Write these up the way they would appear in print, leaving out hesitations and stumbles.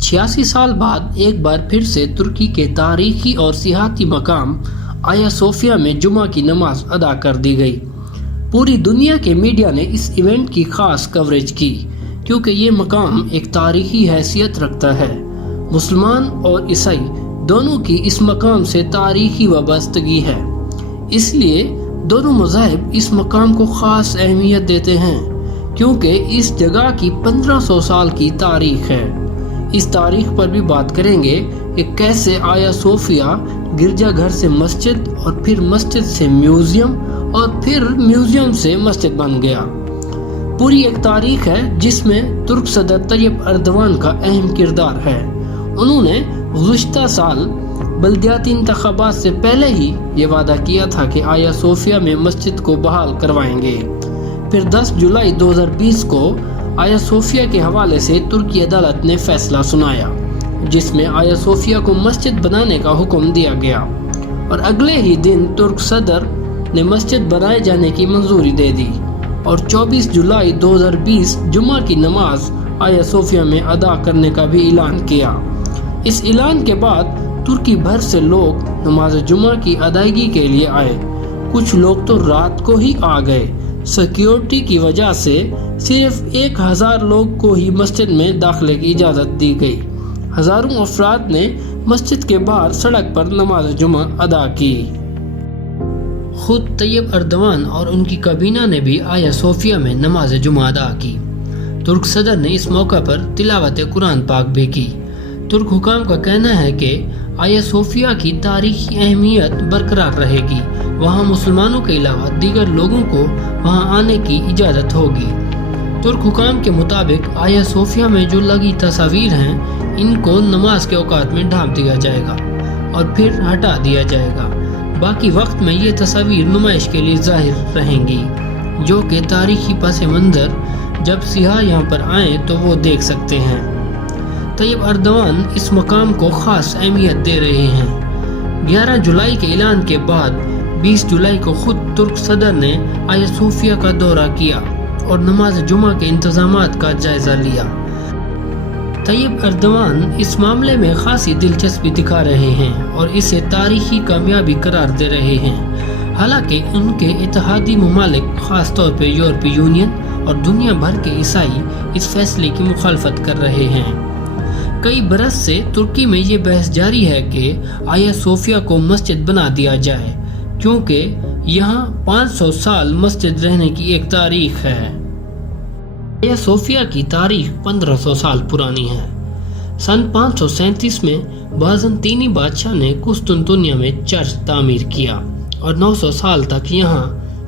86 سال بعد ایک بار پھر سے ترکی کے تاریخی اور سیاحتی مقام آیا صوفیہ میں جمعہ کی نماز ادا کر دی گئی۔ پوری دنیا کے میڈیا نے اس ایونٹ کی خاص کوریج کی کیونکہ یہ مقام ایک تاریخی حیثیت رکھتا ہے۔ مسلمان اور عیسائی دونوں کی اس مقام سے تاریخی وابستگی ہے، اس لیے دونوں مذاہب اس مقام کو خاص اہمیت دیتے ہیں کیونکہ اس جگہ کی 1500 سال کی تاریخ ہے۔ اس تاریخ پر بھی بات کریں گے کہ کیسے آیا صوفیہ گرجا گھر سے مسجد اور پھر مسجد سے میوزیم اور پھر میوزیم سے مسجد بن گیا۔ پوری ایک تاریخ ہے جس میں ترک صدر طیب اردوان کا اہم کردار ہے۔ انہوں نے گزشتہ سال بلدیاتی انتخابات سے پہلے ہی یہ وعدہ کیا تھا کہ آیا صوفیہ میں مسجد کو بحال کروائیں گے۔ پھر 10 جولائی 2020 کو آیا صوفیہ کے حوالے سے ترکی عدالت نے فیصلہ سنایا جس میں آیا صوفیہ کو مسجد بنانے کا حکم دیا گیا، اور اگلے ہی دن ترک صدر نے مسجد بنائے جانے کی منظوری دے دی اور 24 جولائی 2020 جمعہ کی نماز آیا صوفیہ میں ادا کرنے کا بھی اعلان کیا۔ اس اعلان کے بعد ترکی بھر سے لوگ نماز جمعہ کی ادائیگی کے لیے آئے۔ کچھ لوگ تو رات کو ہی آ گئے۔ سیکیورٹی کی وجہ سے صرف 1000 لوگ کو ہی مسجد میں داخلے کی اجازت دی گئی۔ ہزاروں افراد نے مسجد کے باہر سڑک پر نماز جمعہ ادا کی۔ خود طیب اردوان اور ان کی کابینہ نے بھی آیا صوفیہ میں نماز جمعہ ادا کی۔ ترک صدر نے اس موقع پر تلاوت قرآن پاک بھی کی۔ ترک حکام کا کہنا ہے کہ آیا صوفیہ کی تاریخی اہمیت برقرار رہے گی، وہاں مسلمانوں کے علاوہ دیگر لوگوں کو وہاں آنے کی اجازت ہوگی۔ ترک حکام کے مطابق آیا صوفیہ میں جو لگی تصاویر ہیں ان کو نماز کے اوقات میں ڈھانپ دیا جائے گا اور پھر ہٹا دیا جائے گا۔ باقی وقت میں یہ تصاویر نمائش کے لیے ظاہر رہیں گی، جو کہ تاریخی پس منظر جب سیاح یہاں پر آئیں تو وہ دیکھ سکتے ہیں۔ طیب اردوان اس مقام کو خاص اہمیت دے رہے ہیں۔ 11 جولائی کے اعلان کے بعد 20 جولائی کو خود ترک صدر نے آیا صوفیہ کا دورہ کیا اور نماز جمعہ کے انتظامات کا جائزہ لیا۔ طیب اردوان اس معاملے میں خاصی دلچسپی دکھا رہے ہیں اور اسے تاریخی کامیابی قرار دے رہے ہیں، حالانکہ ان کے اتحادی ممالک خاص طور پہ یورپی یونین اور دنیا بھر کے عیسائی اس فیصلے کی مخالفت کر رہے ہیں۔ کئی برس سے ترکی میں یہ بحث جاری ہے کہ آیا صوفیہ کو مسجد بنا دیا جائے کیونکہ یہاں 500 سال مسجد رہنے کی ایک تاریخ ہے۔ آیا صوفیہ کی تاریخ 1500 سال پرانی ہے۔ سن 537 میں بازنطینی بادشاہ نے قسطنطنیہ میں چرچ تعمیر کیا اور 900 سال تک یہاں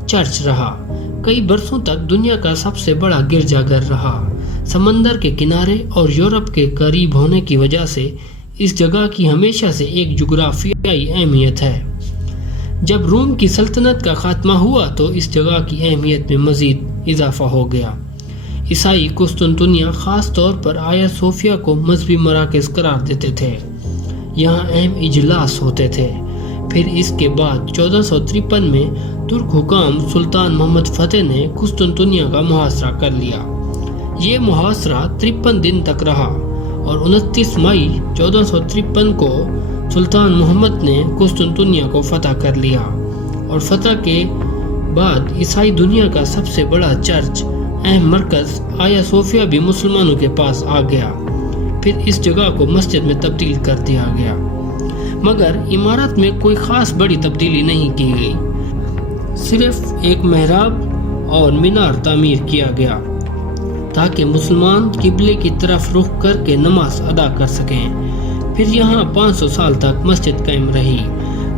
چرچ رہا۔ کئی برسوں تک دنیا کا سب سے بڑا گرجا گھر رہا۔ سمندر کے کنارے اور یورپ کے قریب ہونے کی وجہ سے اس جگہ کی ہمیشہ سے ایک جغرافیائی اہمیت ہے۔ جب روم کی سلطنت کا خاتمہ ہوا تو اس جگہ کی اہمیت میں مزید اضافہ ہو گیا۔ عیسائی قسطنطنیہ خاص طور پر آیا صوفیہ کو مذہبی مراکز قرار دیتے تھے۔ یہاں اہم اجلاس ہوتے تھے۔ پھر اس کے بعد 1453 میں ترک حکام سلطان محمد فتح نے قسطنطنیہ کا محاصرہ کر لیا۔ یہ محاصرہ 53 دن تک رہا اور 29 مئی 1453 کو سلطان محمد نے قسطنطنیہ کو فتح کر لیا، اور فتح کے بعد عیسائی دنیا کا سب سے بڑا چرچ اہم مرکز آیا صوفیہ بھی مسلمانوں کے پاس آ گیا۔ پھر اس جگہ کو مسجد میں تبدیل کر دیا گیا، مگر عمارت میں کوئی خاص بڑی تبدیلی نہیں کی گئی، صرف ایک محراب اور مینار تعمیر کیا گیا تاکہ مسلمان قبلے کی طرف رخ کر کے نماز ادا کر سکیں۔ پھر یہاں 500 سال تک مسجد قائم رہی،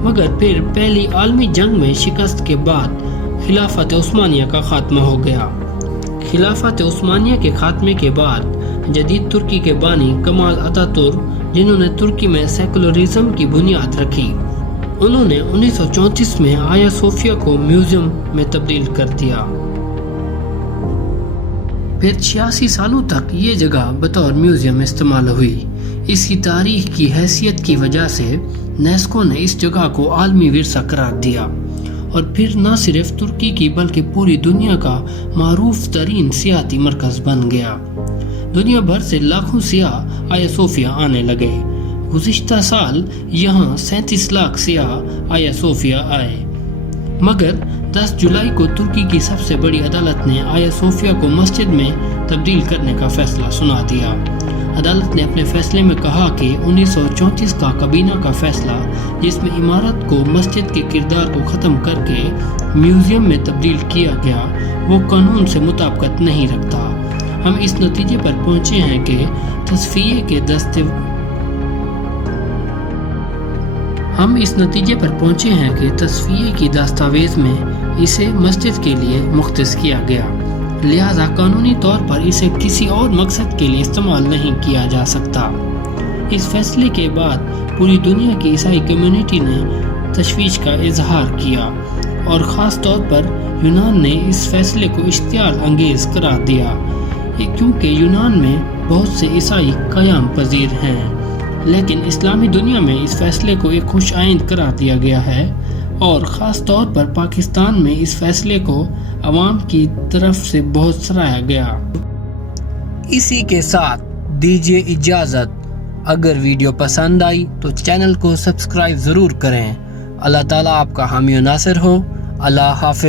مگر پھر پہلی عالمی جنگ میں شکست کے بعد خلافت عثمانیہ کا خاتمہ ہو گیا۔ خلافت عثمانیہ کے خاتمے کے بعد جدید ترکی کے بانی کمال اتاتürk، جنہوں نے ترکی میں سیکولرزم کی بنیاد رکھی، انہوں نے 1934 میں آیا صوفیہ کو میوزیم میں تبدیل کر دیا۔ پھر 86 سالوں تک یہ جگہ بطور میوزیم استعمال ہوئی۔ اس کی تاریخ کی حیثیت کی وجہ سے نیسکو نے اس جگہ کو عالمی ورثہ قرار دیا، اور پھر نہ صرف ترکی کی بلکہ پوری دنیا کا معروف ترین سیاحتی مرکز بن گیا۔ دنیا بھر سے لاکھوں سیاح آیا صوفیہ آنے لگے۔ گزشتہ سال یہاں 37 لاکھ سیاح آیا صوفیہ آئے، مگر 10 جولائی کو ترکی کی سب سے بڑی عدالت نے آیا صوفیہ کو مسجد میں تبدیل کرنے کا فیصلہ سنا دیا۔ عدالت نے اپنے فیصلے میں کہا کہ 1934 کا کابینہ کا فیصلہ، جس میں عمارت کو مسجد کے کردار کو ختم کر کے میوزیم میں تبدیل کیا گیا، وہ قانون سے مطابقت نہیں رکھتا۔ ہم اس نتیجے پر پہنچے ہیں کہ تصفیے کی دستاویز میں اسے مسجد کے لیے مختص کیا گیا، لہذا قانونی طور پر اسے کسی اور مقصد کے لیے استعمال نہیں کیا جا سکتا۔ اس فیصلے کے بعد پوری دنیا کی عیسائی کمیونٹی نے تشویش کا اظہار کیا، اور خاص طور پر یونان نے اس فیصلے کو اشتعال انگیز قرار دیا، کیونکہ یونان میں بہت سے عیسائی قیام پذیر ہیں، لیکن اسلامی دنیا میں اس فیصلے کو ایک خوش آئند قرار دیا گیا ہے، اور خاص طور پر پاکستان میں اس فیصلے کو عوام کی طرف سے بہت سراہا گیا۔ اسی کے ساتھ دیجیے اجازت۔ اگر ویڈیو پسند آئی تو چینل کو سبسکرائب ضرور کریں۔ اللہ تعالیٰ آپ کا حامی و ناصر ہو۔ اللہ حافظ۔